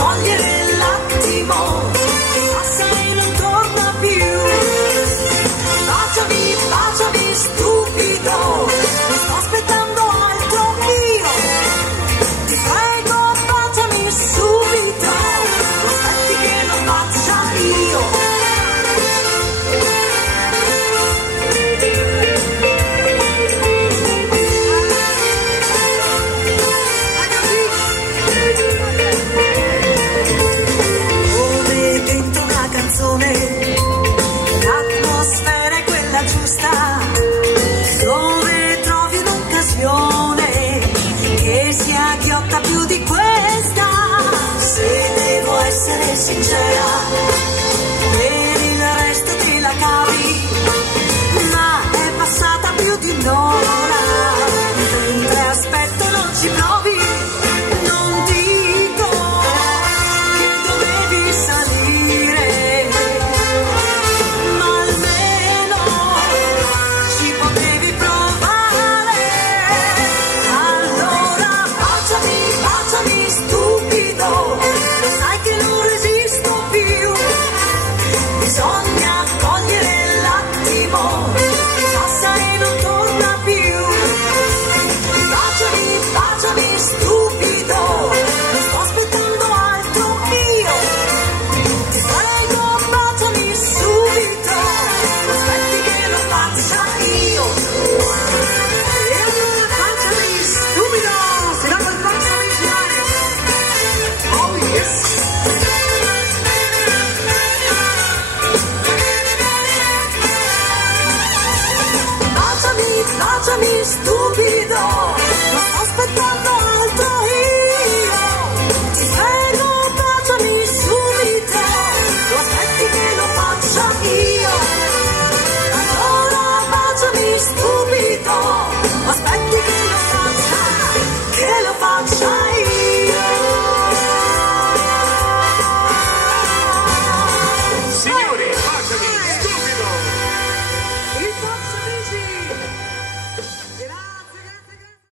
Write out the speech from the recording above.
cogliere l'attimo che passa e non torna più. Baciami, baciami stupido, non sto aspettando altro io. Ti prego, baciami subito, non aspetti che lo faccia io. L'atmosfera è quella giusta, dove trovi un'occasione che si agghiotta più di questa. Se devo essere sincera, per il resto te la cavi, ma è passata più di un'ora, mentre aspetto non ci provi. Non dico che dovevi salire, sai che non resisto più, bisogna cogliere l'attimo che passa e non torna più. Baciami, baciami stupido, non sto aspettando altro io. Ti prego, baciami subito, non aspetti che lo faccia io. E allora baciami stupido, se no non posso vincere. Oh yes! Baciami, baciami stupido, non sto aspettando altro io. Ti prego, baciami subito, non aspetti che lo faccia io. Allora baciami stupido, aspetti che lo faccia io.